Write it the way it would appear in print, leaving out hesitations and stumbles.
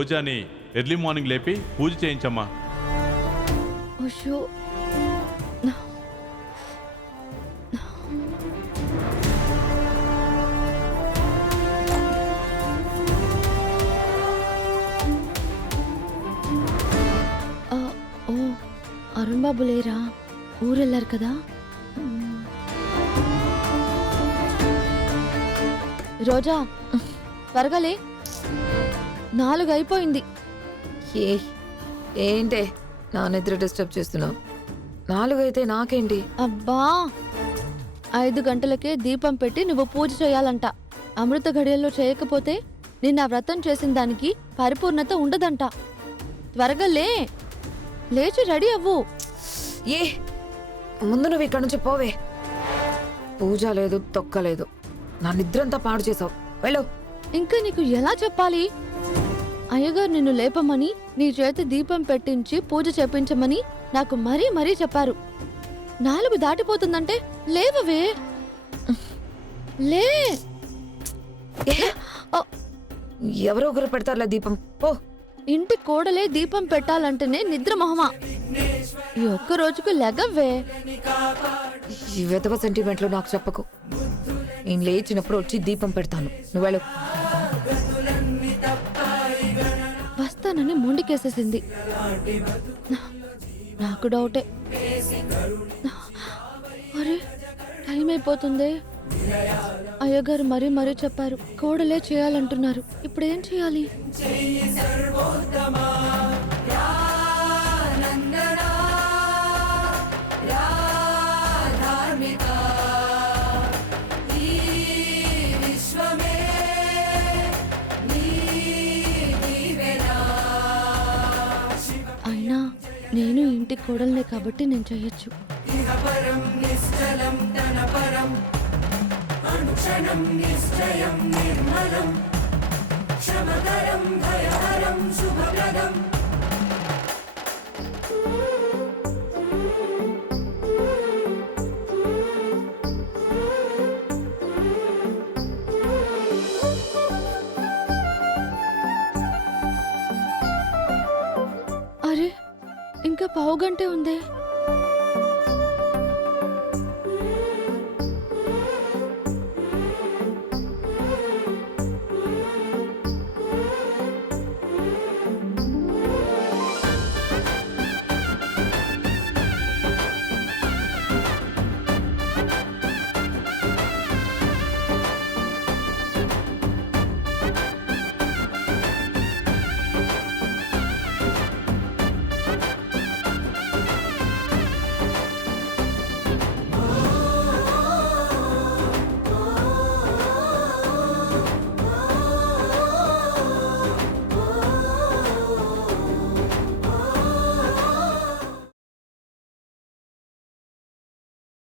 రోజాని early morning లేపి పూజ చేయించమ్మా. అయ్యో, ఓ అరుణ్ బాబు లేరా? ఊరెళ్ళారు కదా. రోజా త్వరగా లే, 4 అయిపోయింది. ఏంటే నా నిద్ర డిస్టర్బ్ చేస్తున్నావు? 4 అయితే నాకేంటి? అబ్బా, 5 గంటలకే దీపం పెట్టి నువ్వు పూజ చేయాలంట. అమృత ఘడియల్లో చేయకపోతే నిన్న వ్రతం చేసిన దానికి పరిపూర్ణత ఉండదంట. త్వరగా లే, లేచి రెడీ అవ్వు. ముందు నువ్వు ఇక్కడి నుంచి పోవే. పూజ లేదు, తొక్కలేదు, నా నిద్రంతా పాడు చేసావు. వెళ్ళు. ఇంకా నీకు ఎలా చెప్పాలి? అయ్యగారు నిన్ను లేపమని, నీ చేతి దీపం పెట్టించి పూజ చేపించమని నాకు మరీ మరీ చెప్పారు. 4 దాటిపోతుందంటే లేవవే, లే. ఎవరో ఒకరు పెడతారులే దీపం, పో. ఇంటి కోడలే దీపం పెట్టాలంటేనే నిద్ర మొహమా. ఈ ఒక్క రోజుకు లెగవ్వే. ఈ వెధవ సెంటిమెంట్లు నాకు చెప్పకు. నేను లేచినప్పుడు వచ్చి దీపం పెడతాను, నువ్వు వెళ్ళు. వస్తానని మొండికేసేసింది. నాకు డౌటే. అరే, టైం అయిపోతుంది. అయ్యగారు మరీ మరీ చెప్పారు, కోడలే చేయాలంటున్నారు. ఇప్పుడేం చేయాలి? అయినా నేను ఇంటి కోడలనే కాబట్టి నేను చెయ్యొచ్చు. అరే, ఇంకా 1/2 గంటే ఉందే.